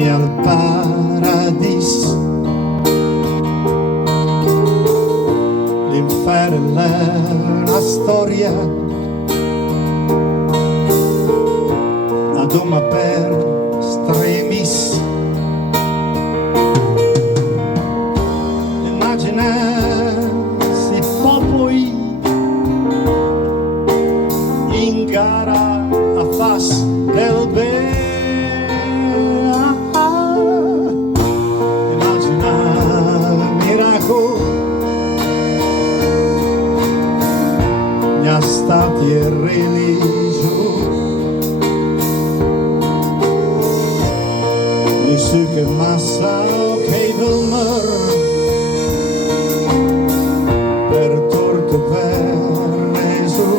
al paradiso, l'inferno è una storia, la doma per stremis, immaginarsi popoli in gara a fas del bene. Stati e religiosi, le suche massa che vilmer per torto per reso.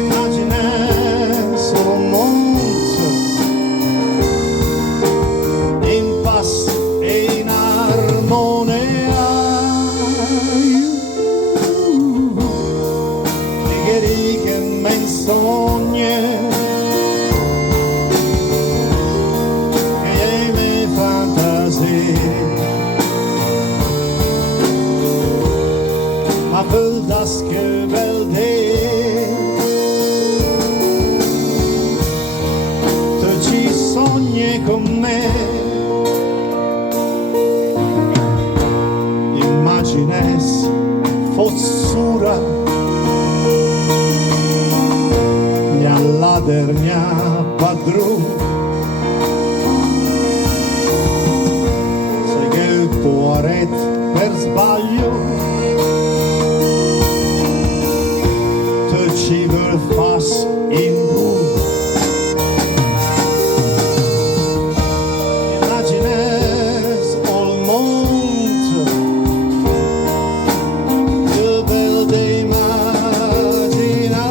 Immagines un monte in pace e in armonia. Sogne che le mie fantasie, ma voel das che velde tu ci sogni con me. Immagines fossura la dernière padrone, se che il poiret per sbaglio te ci vuol fas in blu. Imagines all monte de bel de imagina.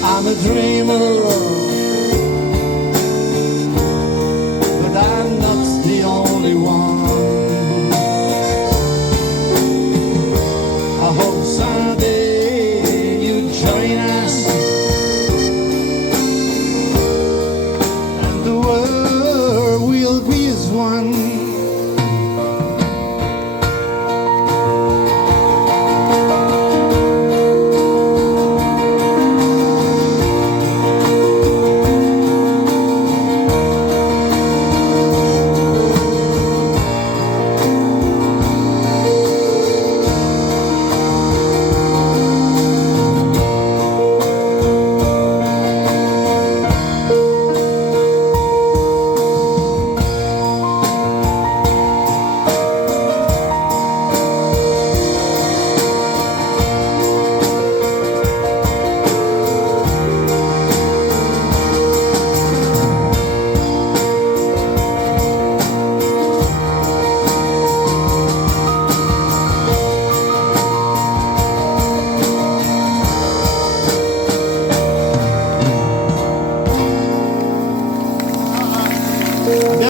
I'm a dreamer